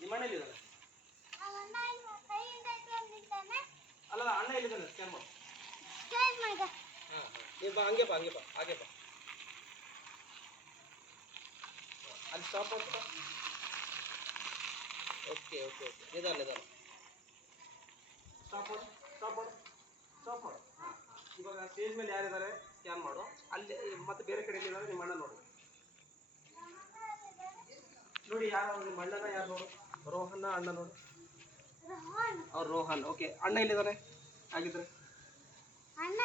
ನಿಮ್ಮ ಅಣ್ಣ ಎಲ್ಲಿದ್ದಾನೆ? ಅಲ್ಲ ಅಣ್ಣ ಎಲ್ಲಿದ್ದಾನೆ? ಸ್ಕ್ಯಾನ್ ಮಾಡು. ಹಾಂ ನೀವು ಬಾ, ಹಂಗೆ ಬಾ, ಹಂಗೆ ಬಾ, ಹಾಗೆ ಬಾ. ಅಲ್ಲಿ ಸ್ಟಾಪ್ ಮಾಡ್ತಾ. ಓಕೆ ಓಕೆ ಓಕೆ, ನಿಧಾನ ನಿಧಾನ. ಸ್ಟಾಪ್ ಮಾಡು, ಸ್ಟಾಪ್ ಮಾಡು, ಸ್ಟಾಪ್ ಮಾಡು. ಹಾಂ ಹಾಂ. ಇವಾಗ ಸ್ಟೇಜ್ ಮೇಲೆ ಯಾರಿದ್ದಾರೆ ಸ್ಕ್ಯಾನ್ ಮಾಡು. ಅಲ್ಲಿ ಮತ್ತೆ ಬೇರೆ ಕಡೆ ಎಲ್ಲಿದ್ದಾರೆ ನಿಮ್ಮ ಅಣ್ಣ ನೋಡಿ. ನೋಡಿ ಯಾರು ನಿಮ್ಮ ಅಣ್ಣನ ಯಾರು ನೋಡು. ರೋಹನ್ನ ಅಣ್ಣ ನೋಡು. ಅವ್ರು ರೋಹನ್. ಓಕೆ, ಅಣ್ಣ ಎಲ್ಲಿದ್ದಾನೆ ಹಾಗಿದ್ರೆ? ಅಣ್ಣ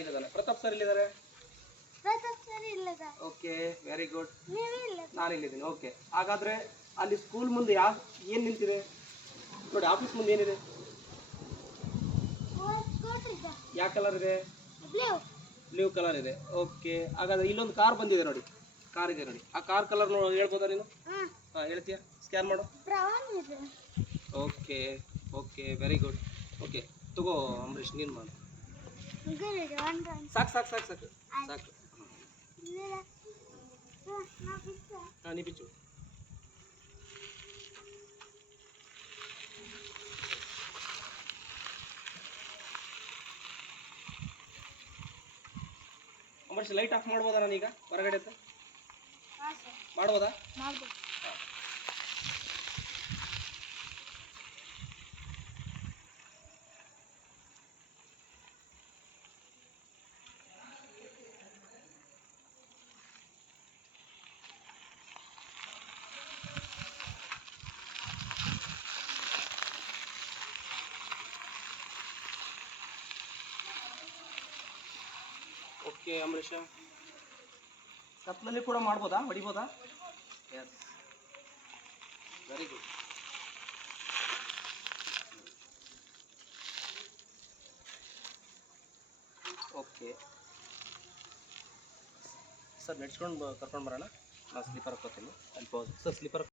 ಇಲ್ಲಿದ್ದಾನೆ. ಪ್ರತಾಪ್ ಸರ್ ಎಲ್ಲಿದ್ದಾರೆ? Okay, very good. ನಾನು ಇಲ್ಲಿದ್ದೀನಿ. ಓಕೆ, ಹಾಗಾದ್ರೆ ಅಲ್ಲಿ ಸ್ಕೂಲ್ ಮುಂದೆ ಏನು ನಿಂತಿದೆ ನೋಡಿ? ಆಫೀಸ್ ಮುಂದೆ ಏನಿದೆ? ಯಾವ ಕಲರ್ ಇದೆ? ಬ್ಲೂ ಕಲರ್ ಇದೆ. ಓಕೆ, ಹಾಗಾದ್ರೆ ಇಲ್ಲೊಂದು ಕಾರ್ ಬಂದಿದೆ ನೋಡಿ. ಕಾರ್ ಇದೆ ನೋಡಿ. ಆ ಕಾರ್ ಕಲರ್ ಹೇಳ್ಬೋದಾ ನೀನು? ಹಾಂ, ಹೇಳ್ತೀಯಾ? ಸ್ಕ್ಯಾನ್ ಮಾಡು. Okay okay, very good. Okay, ತಗೋ ಅಂಬರೀಷ್, ನೀನು ಮಾಡು. ಸಾಕು ಸಾಕು ಸಾಕು ಸಾಕು ಸಾಕು. ಹಾಂ, ನೀ ಬಿಚ್ಚು. ಅಂಬರೀಷ್, ಲೈಟ್ ಆಫ್ ಮಾಡ್ಬೋದಾ ನಾನೀಗ ಹೊರಗಡೆ? ಮಾಡ್ಬೋದಾ? ಓಕೆ ಅಂಬರೀಷ, ಕತ್ಲಲ್ಲಿ ಕೂಡ ಮಾಡ್ಬೋದಾ? ಹೊಡಿಬೋದಾ? Yes, very good. Okay sir, ನೆಡ್ಸ್ಕೊಂಡು ಕರ್ಕೊಂಡು ಬರೋಣ. ನಾನು ಸ್ಲೀಪರ್ ಹಾಕೋತೀನಿ. ಅಲ್ಲಿ ಪೌಸ್ ಸರ್, ಸ್ಲೀಪರ್